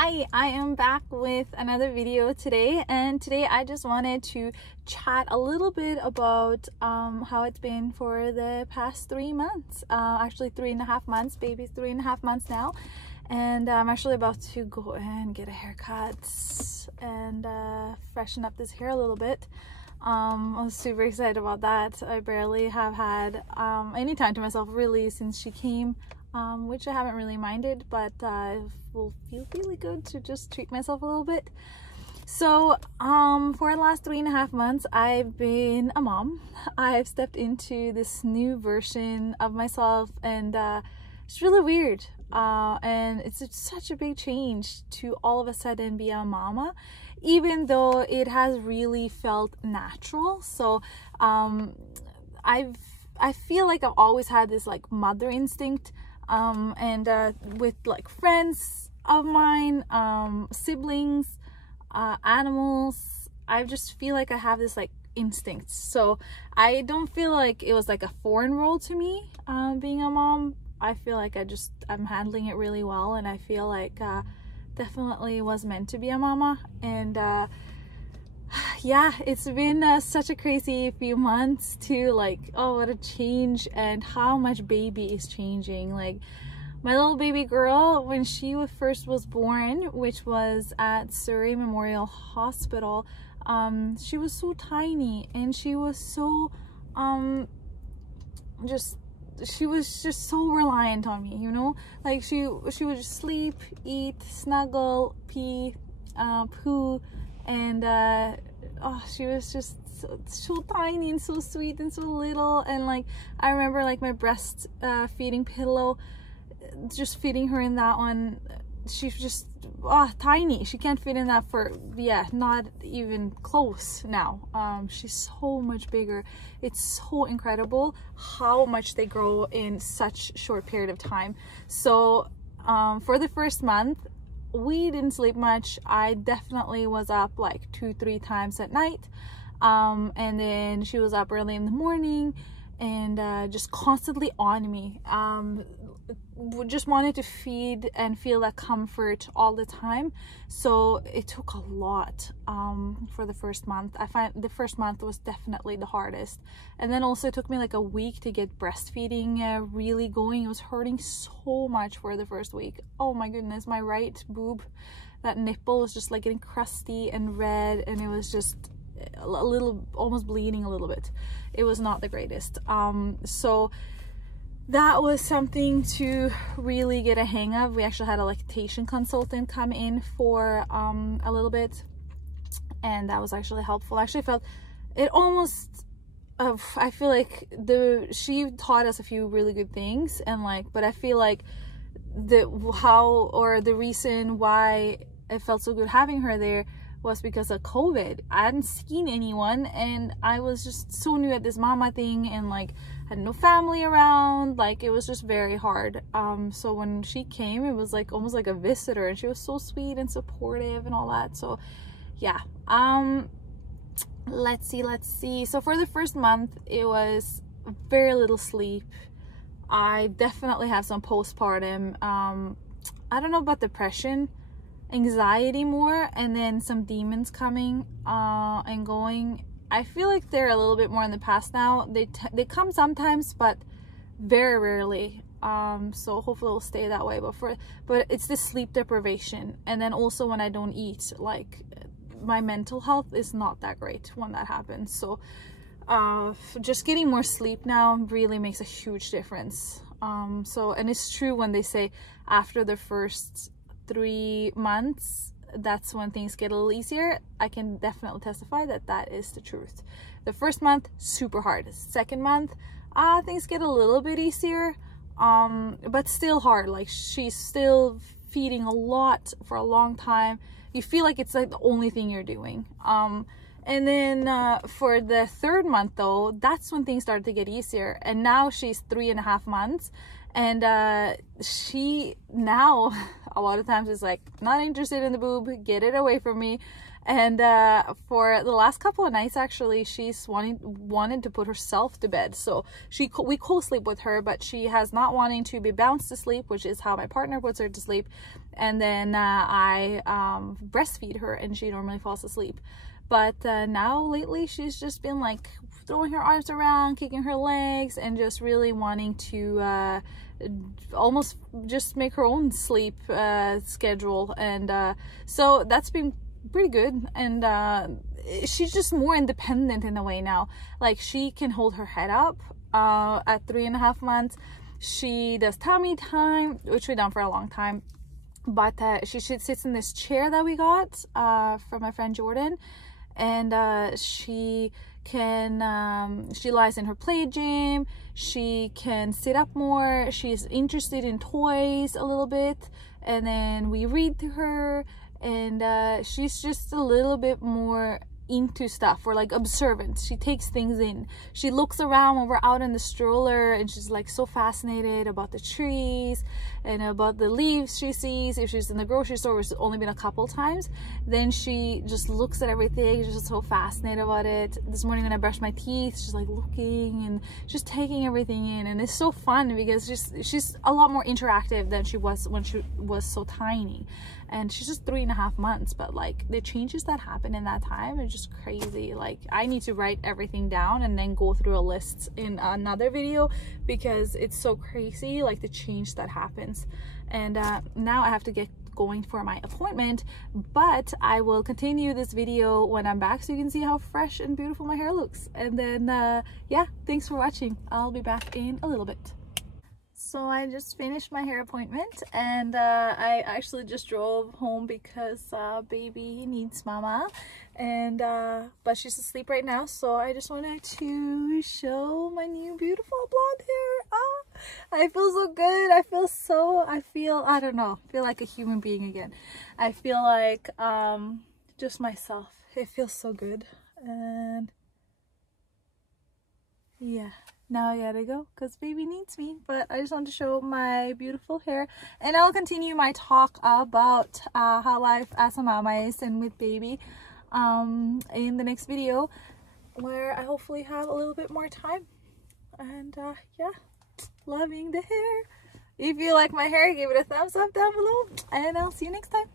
Hi, I am back with another video today, and today I just wanted to chat a little bit about how it's been for the past 3 months. Actually 3.5 months. Baby's 3.5 months now, and I'm actually about to go and get a haircut and freshen up this hair a little bit. I was super excited about that. I barely have had any time to myself really since she came, which I haven't really minded, but it will feel really good to just treat myself a little bit. So for the last 3.5 months I've been a mom. I've stepped into this new version of myself, and it's really weird, and it's such a big change to all of a sudden be a mama, even though it has really felt natural. So I feel like I've always had this like mother instinct, and with like friends of mine, siblings, animals, I just feel like I have this like instinct. So I don't feel like it was like a foreign role to me, being a mom. I feel like I'm handling it really well, and I feel like definitely was meant to be a mama. And yeah, it's been such a crazy few months too. Like, oh, what a change, and how much baby is changing. Like my little baby girl, when she first was born, which was at Surrey Memorial Hospital, she was so tiny, and she was so she was just so reliant on me, you know. Like she would just sleep, eat, snuggle, pee, poo, and oh, she was just so tiny and so sweet and so little. And like I remember like my breast feeding pillow, just feeding her in that one, she's just tiny. She can't fit in that for, yeah, not even close now. She's so much bigger. It's so incredible how much they grow in such short period of time. So for the first month we didn't sleep much. I definitely was up like 2-3 times at night, and then she was up early in the morning, and just constantly on me. Just wanted to feed and feel that comfort all the time. So it took a lot for the first month. I find the first month was definitely the hardest, and then also it took me like a week to get breastfeeding really going. It was hurting so much for the first week. Oh my goodness, my right boob, that nipple was just like getting crusty and red, and it was just a little, almost bleeding a little bit. It was not the greatest. So that was something to really get a hang of. We actually had a lactation consultant come in for a little bit, and that was actually helpful. I actually felt it almost I feel like she taught us a few really good things, and like, but I feel like the reason why it felt so good having her there was because of COVID. I hadn't seen anyone, and I was just so new at this mama thing, and like had no family around. Like it was just very hard. So when she came, it was like almost like a visitor, and she was so sweet and supportive and all that. So yeah, let's see. So for the first month it was very little sleep. I definitely have some postpartum, I don't know about depression, anxiety more, and then some demons coming and going. I feel like they're a little bit more in the past now. They come sometimes, but very rarely. So hopefully it'll stay that way. But it's the sleep deprivation, and then also when I don't eat, like my mental health is not that great when that happens. So just getting more sleep now really makes a huge difference. So, and it's true when they say after the first 3 months, that's when things get a little easier. I can definitely testify that that is the truth. The first month, super hard. Second month, things get a little bit easier, but still hard. Like she's still feeding a lot for a long time. You feel like it's like the only thing you're doing. And then for the third month though, that's when things started to get easier. And now she's 3.5 months, And she now a lot of times is like, not interested in the boob, get it away from me. And for the last couple of nights, actually, she's wanted to put herself to bed. So we co-sleep with her, but she has not wanting to be bounced to sleep, which is how my partner puts her to sleep. And then I breastfeed her, and she normally falls asleep. But now lately, she's just been like throwing her arms around, kicking her legs, and just really wanting to almost just make her own sleep schedule. And so that's been pretty good. And she's just more independent in a way now. Like, she can hold her head up at 3.5 months. She does tummy time, which we've done for a long time. But she sits in this chair that we got from my friend Jordan, and she can she lies in her play gym. She can sit up more. She's interested in toys a little bit, and then we read to her, and she's just a little bit more into stuff, or like observant. She takes things in. She looks around when we're out in the stroller, and she's like so fascinated about the trees and about the leaves she sees. If she's in the grocery store, which has only been a couple times, then she just looks at everything. She's just so fascinated about it. This morning when I brushed my teeth, she's like looking and just taking everything in, and it's so fun because she's a lot more interactive than she was when she was so tiny. And she's just 3.5 months, but like the changes that happen in that time are just crazy. Like, I need to write everything down and then go through a list in another video, because it's so crazy, like the change that happens. And now I have to get going for my appointment, but I will continue this video when I'm back so you can see how fresh and beautiful my hair looks. And then yeah, thanks for watching. I'll be back in a little bit. So I just finished my hair appointment, and I actually just drove home because baby needs mama, and but she's asleep right now, so I just wanted to show my new beautiful blonde hair. I feel so good. I don't know, I feel like a human being again. I feel like just myself. It feels so good. And yeah, now I gotta go because baby needs me. But I just wanted to show my beautiful hair, and I'll continue my talk about how life as a mama is and with baby in the next video, where I hopefully have a little bit more time. And yeah, loving the hair. If you like my hair, give it a thumbs up down below, and I'll see you next time.